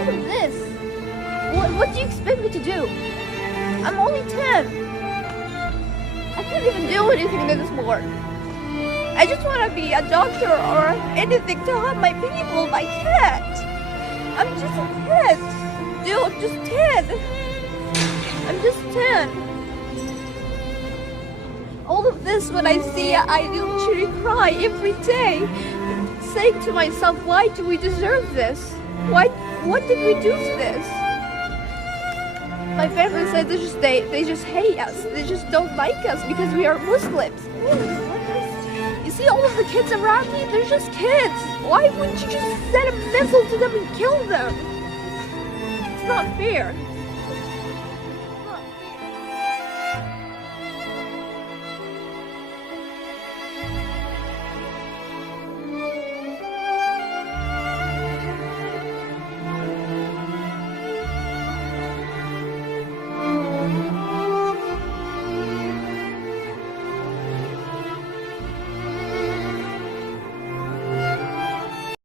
all of this? What do you expect me to do? I'm only 10. I can't even do anything anymore. I just want to be a doctor or anything to help my people, but I can't. I'm just a kid. Dude, just 10. I'm just 10. All of this, when I see it, I literally cry every day, saying to myself, why do we deserve this? What did we do to this? My family said they just hate us. They just don't like us because we are Muslims. You see all of the kids around me? They're just kids. Why wouldn't you just send a missile to them and kill them? It's not fair.